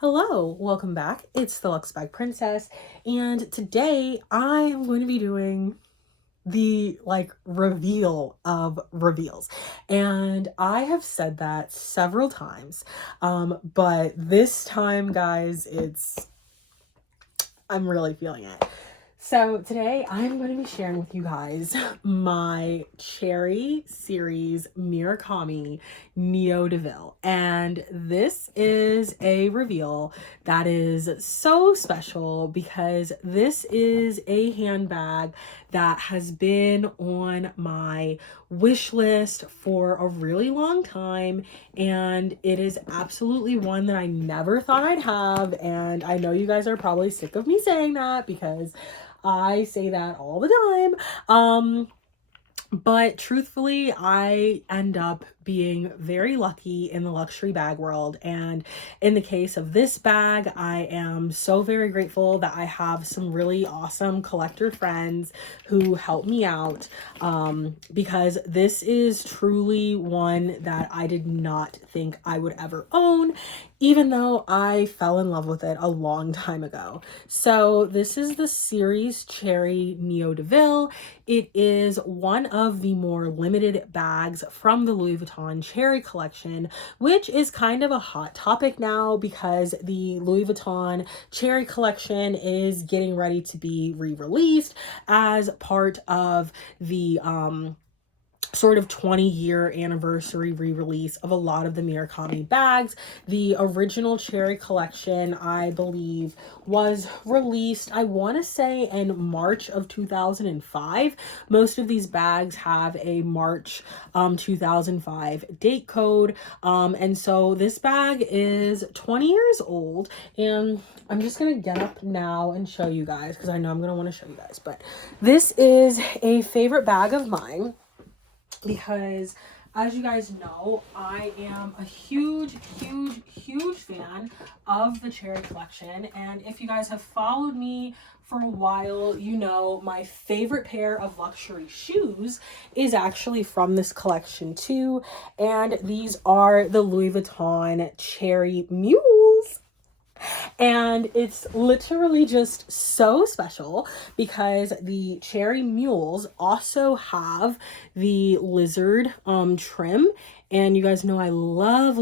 Hello, welcome back. It's the Luxe Bag Princess, and today I'm going to be doing the reveal of reveals. And I have said that several times, but this time, guys, I'm really feeling it. So today I'm going to be sharing with you guys my Cherry Series Murakami Neo Deauville. And this is a reveal that is so special because this is a handbag that has been on my wish list for a really long time, and it is absolutely one that I never thought I'd have. And I know you guys are probably sick of me saying that because I say that all the time. But truthfully, I end up being very lucky in the luxury bag world. And in the case of this bag, I am so very grateful that I have some really awesome collector friends who help me out, because this is truly one that I did not think I would ever own, even though I fell in love with it a long time ago. So this is the Cerises Cherry Neo Deauville. It is one of the more limited bags from the Louis Vuitton Cherry collection, which is kind of a hot topic now because the Louis Vuitton Cherry collection is getting ready to be re-released as part of the sort of 20-year anniversary re-release of a lot of the Murakami bags. The original Cherry collection, I believe, was released, I want to say, in March of 2005. Most of these bags have a March 2005 date code. And so this bag is 20 years old, and I'm just going to get up now and show you guys because I know I'm going to want to show you guys. But this is a favorite bag of mine, because as you guys know, I am a huge fan of the Cherry collection. And if you guys have followed me for a while, you know my favorite pair of luxury shoes is actually from this collection too. And these are the Louis Vuitton Cherry Mules. And it's literally just so special because the Cherry Mules also have the lizard trim. And you guys know I love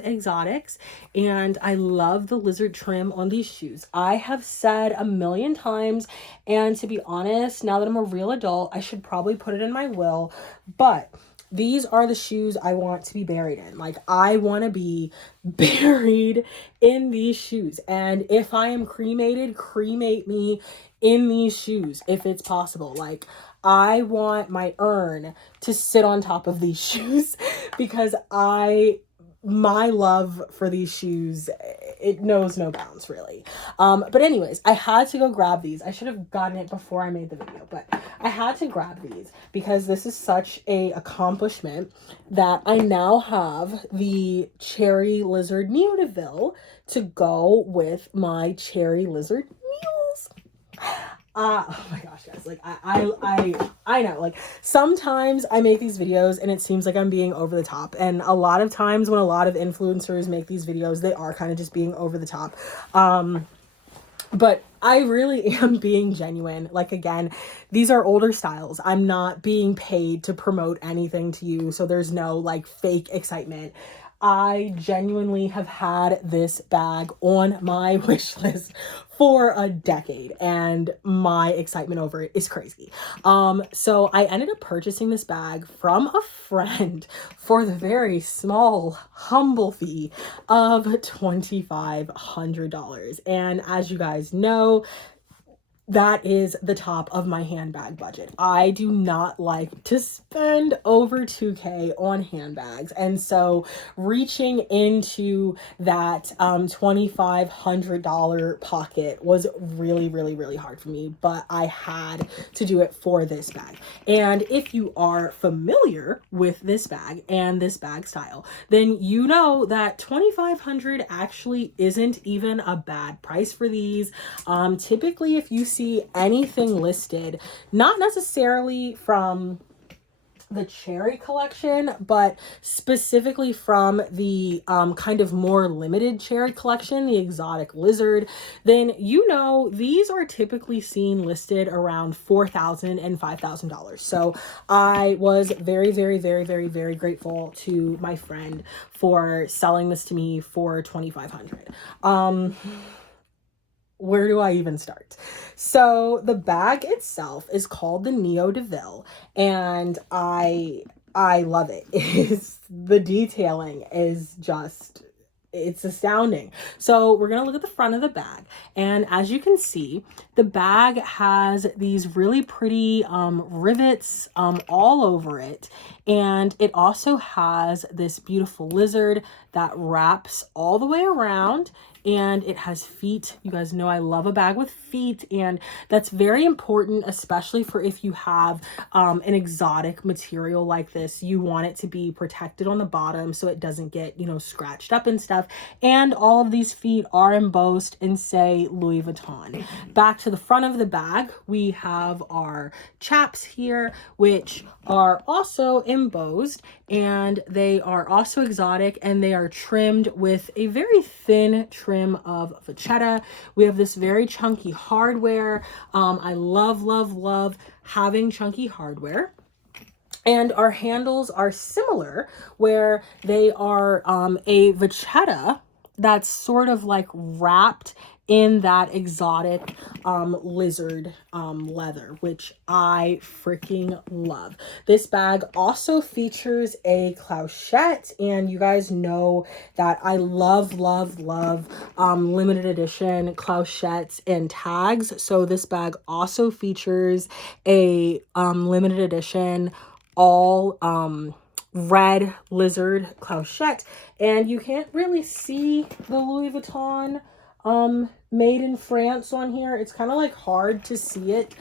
exotics, and I love the lizard trim on these shoes. I have said a million times, and to be honest, now that I'm a real adult, I should probably put it in my will, but these are the shoes I want to be buried in. Like, I want to be buried in these shoes. And if I am cremated, cremate me in these shoes if it's possible. Like, I want my urn to sit on top of these shoes because my love for these shoes, it knows no bounds, really. But anyways, I had to go grab these. I should have gotten it before I made the video, but I had to grab these because this is such a accomplishment that I now have the Cherry Lizard Neo Deauville to go with my Cherry Lizard Mules. Oh my gosh, guys, like I know, like, sometimes I make these videos and it seems like I'm being over the top, and a lot of times when a lot of influencers make these videos, they are kind of just being over the top. But I really am being genuine. Like, again, these are older styles. I'm not being paid to promote anything to you, so there's no like fake excitement. I genuinely have had this bag on my wish list for a decade, and my excitement over it is crazy. So I ended up purchasing this bag from a friend for the very small, humble fee of $2,500. And as you guys know, that is the top of my handbag budget. I do not like to spend over 2K on handbags. And so reaching into that $2,500 pocket was really hard for me, but I had to do it for this bag. And if you are familiar with this bag and this bag style, then you know that $2,500 actually isn't even a bad price for these. Typically, if you see anything listed, not necessarily from the cherry collection, but specifically from the kind of more limited cherry collection, the exotic lizard, then you know these are typically seen listed around $4,000 and $5,000. So I was very, very, very, very, very grateful to my friend for selling this to me for $2,500. Where do I even start? So the bag itself is called the Deauville, and I love it. It's, the detailing is just, it's astounding. So we're gonna look at the front of the bag, and as you can see, the bag has these really pretty rivets all over it, and it also has this beautiful lizard that wraps all the way around, and it has feet. You guys know I love a bag with feet, and that's very important, especially for if you have an exotic material like this. You want it to be protected on the bottom so it doesn't get, you know, scratched up and stuff. And all of these feet are embossed in, say, Louis Vuitton. Back to the front of the bag, we have our chaps here, which are also embossed, and they are also exotic, and they are trimmed with a very thin trim of vachetta. We have this very chunky hardware. I love, love, love having chunky hardware. And our handles are similar, where they are a vachetta that's sort of like wrapped in that exotic lizard leather, which I freaking love. This bag also features a clochette, and you guys know that I love, love, love limited edition clochettes and tags. So this bag also features a limited edition all red lizard clochette, and you can't really see the Louis Vuitton made in France on here. It's kind of like hard to see it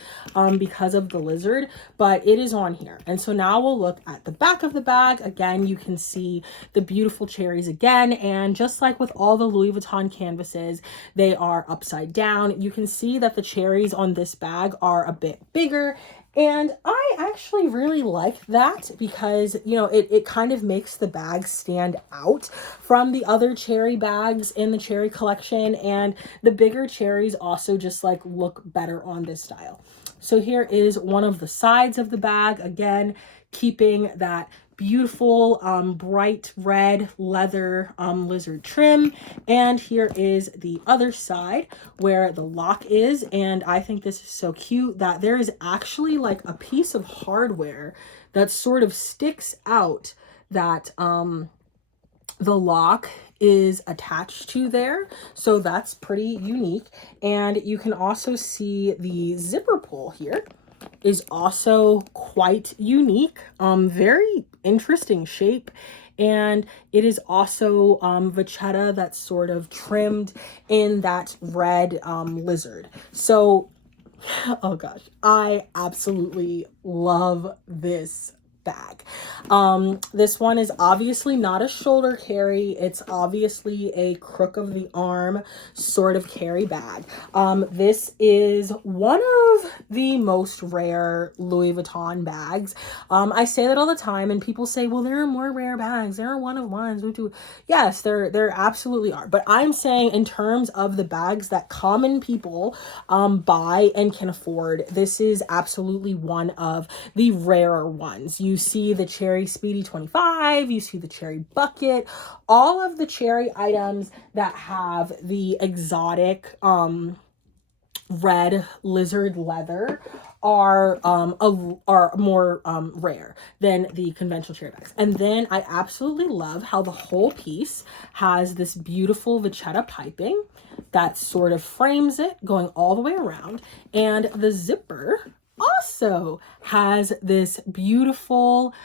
because of the lizard, but it is on here. And so now we'll look at the back of the bag. Again, you can see the beautiful cherries again, and just like with all the Louis Vuitton canvases, they are upside down. You can see that the cherries on this bag are a bit bigger, and I actually really like that because, you know, it kind of makes the bag stand out from the other cherry bags in the cherry collection, and the bigger cherries also just like look better on this style. So here is one of the sides of the bag, again, keeping that beautiful bright red leather lizard trim. And here is the other side where the lock is, and I think this is so cute that there is actually like a piece of hardware that sort of sticks out that the lock is attached to there. So that's pretty unique. And you can also see the zipper pull here is also quite unique, very interesting shape, and it is also vachetta that's sort of trimmed in that red lizard. So oh gosh, I absolutely love this bag. This one is obviously not a shoulder carry. It's obviously a crook of the arm sort of carry bag. This is one of the most rare Louis Vuitton bags. I say that all the time, and people say, well, there are more rare bags. There are one of ones. Yes, there absolutely are. But I'm saying in terms of the bags that common people buy and can afford, this is absolutely one of the rarer ones. You see the Cherry Speedy 25, you see the Cherry Bucket, all of the cherry items that have the exotic red lizard leather are more rare than the conventional cherry bags. And then I absolutely love how the whole piece has this beautiful vachetta piping that sort of frames it going all the way around, and the zipper also has this beautiful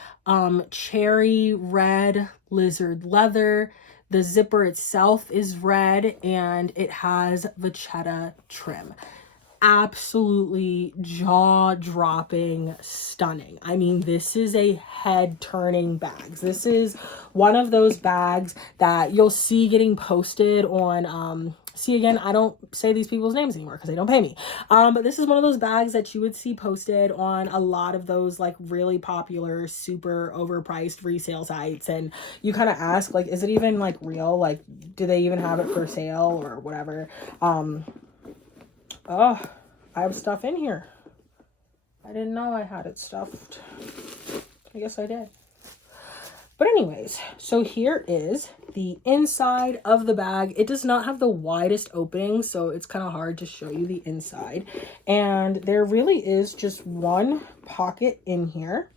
cherry red lizard leather. The zipper itself is red, and it has vachetta trim. absolutely jaw-dropping stunning. I mean, this is a head-turning bag. This is one of those bags that you'll see getting posted on see, again, I don't say these people's names anymore because they don't pay me. But this is one of those bags that you would see posted on a lot of those like really popular, super overpriced resale sites. And you kind of ask, like, is it even like real? Like, do they even have it for sale or whatever? Oh, I have stuff in here. I didn't know I had it stuffed. I guess I did. But anyways, so here is the inside of the bag. It does not have the widest opening, so it's kind of hard to show you the inside. And there really is just one pocket in here.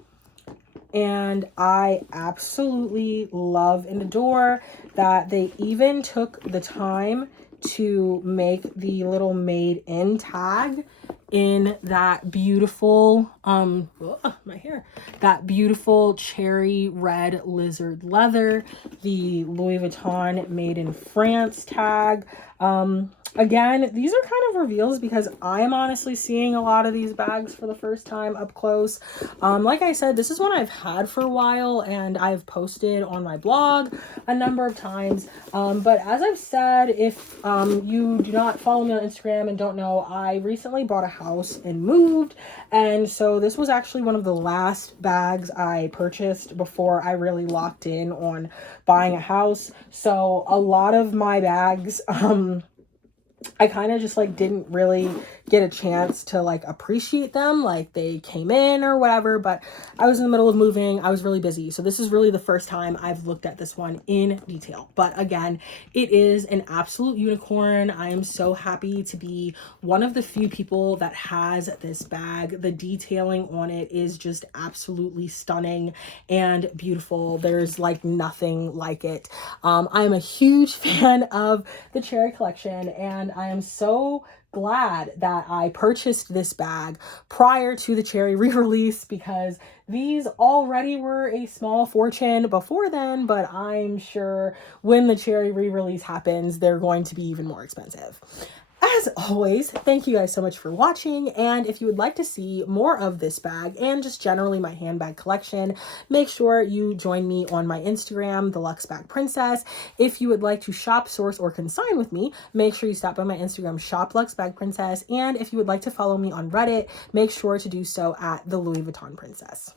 And I absolutely love and adore that they even took the time to make the little made in tag in that beautiful my hair, that beautiful cherry red lizard leather, the Louis Vuitton made in France tag. Again, these are kind of reveals because I'm honestly seeing a lot of these bags for the first time up close. Like I said, this is one I've had for a while and I've posted on my blog a number of times. But as I've said, if you do not follow me on Instagram and don't know, I recently bought a house and moved. And so this was actually one of the last bags I purchased before I really locked in on buying a house. So a lot of my bags, I kind of just like didn't really get a chance to like appreciate them like they came in or whatever, but I was in the middle of moving. I was really busy. So this is really the first time I've looked at this one in detail. But again, it is an absolute unicorn. I am so happy to be one of the few people that has this bag. The detailing on it is just absolutely stunning and beautiful. There's like nothing like it. I'm a huge fan of the Cherry collection, and I am so glad that I purchased this bag prior to the Cherry re-release because these already were a small fortune before then, but I'm sure when the Cherry re-release happens, they're going to be even more expensive. As always, thank you guys so much for watching, and if you would like to see more of this bag and just generally my handbag collection, make sure you join me on my Instagram, the Luxe Bag Princess. If you would like to shop, source, or consign with me, make sure you stop by my Instagram, shop Luxe Bag Princess, and if you would like to follow me on Reddit, make sure to do so at the Louis Vuitton Princess.